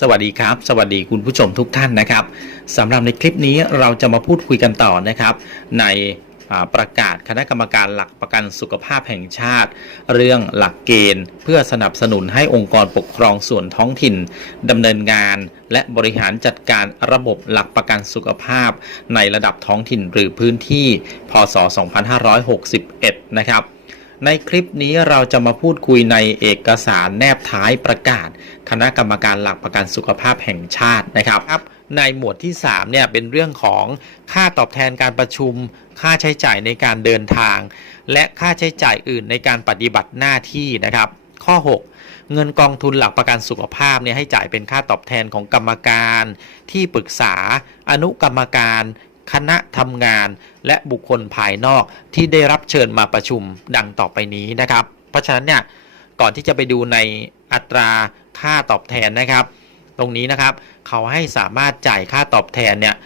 สวัสดีครับ สวัสดีคุณผู้ชมทุกท่านนะครับสำหรับในคลิปนี้เราจะมาพูดคุยกันต่อนะครับ ในประกาศคณะกรรมการหลักประกันสุขภาพแห่งชาติ เรื่องหลักเกณฑ์ เพื่อสนับสนุนให้องค์กรปกครองส่วนท้องถิ่นดำเนินงาน และบริหารจัดการระบบหลักประกันสุขภาพ ในระดับท้องถิ่นหรือพื้นที่ พศ 2561 นะครับ ในคลิปนี้เราจะมาพูดคุยในเอกสารแนบท้ายประกาศ คณะกรรมการหลักประกันสุขภาพแห่งชาตินะครับ ในหมวดที่ 3 เนี่ยเป็นเรื่องของค่าตอบแทนการประชุม ค่าใช้จ่ายในการเดินทาง และค่าใช้จ่ายอื่นในการปฏิบัติหน้าที่นะครับ ข้อ 6 เงินกองทุนหลักประกันสุขภาพเนี่ยให้จ่ายเป็นค่าตอบแทนของกรรมการ ที่ปรึกษา อนุกรรมการ คณะทำงาน และบุคคลภายนอกที่ได้รับเชิญมาประชุมดังต่อไปนี้นะครับ เพราะฉะนั้นเนี่ยก่อนที่จะไปดูในอัตราค่าตอบแทนนะครับ ตรงนี้นะครับเขาให้สามารถจ่ายค่าตอบแทนเนี่ย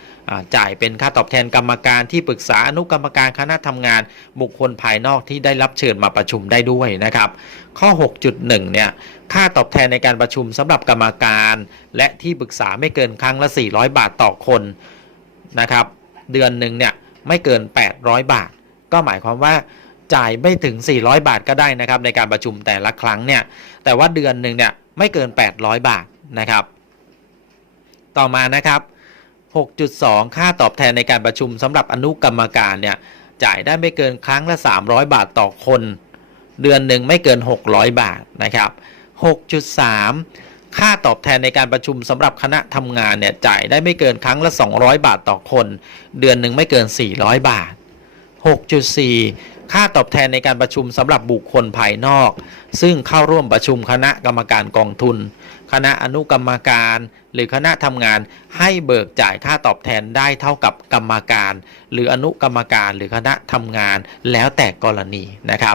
จ่ายเป็นค่าตอบแทนกรรมการที่ปรึกษาอนุกรรมการคณะทำงาน บุคคลภายนอกที่ได้รับเชิญมาประชุมได้ด้วยนะครับ ข้อ 6.1 เนี่ยค่าตอบแทนในการประชุมสำหรับกรรมการ และที่ปรึกษาไม่เกินครั้งละ 400 บาทต่อคนนะครับ เดือนหนึ่งเนี่ยไม่เกิน 800 บาท ก็หมายความว่าจ่ายไม่ถึง 400 บาทก็ได้นะครับในการประชุมแต่ละครั้งเนี่ยแต่ว่าเดือนหนึ่งเนี่ยไม่เกิน 800 บาทนะครับ ต่อมานะครับ 6.2 ค่าตอบแทนในการประชุมสำหรับอนุกรรมการเนี่ยจ่ายได้ไม่เกินครั้งละ 300 บาทต่อคน เดือนหนึ่งไม่เกิน 600 บาทนะครับ 6.3 ค่าตอบแทนในการประชุมสำหรับคณะทำงานเนี่ยจ่ายได้ไม่เกินครั้งละ 200 บาทต่อคน เดือนหนึ่งไม่เกิน 400 บาท 6.4 ค่าตอบแทนในการประชุมสำหรับบุคคลภายนอก ซึ่งเข้าร่วมประชุมคณะกรรมการกองทุน คณะอนุกรรมการ หรือคณะทำงานให้เบิกจ่ายค่าตอบแทนได้เท่ากับกรรมการ หรืออนุกรรมการหรือคณะทำงานแล้วแต่กรณีนะครับ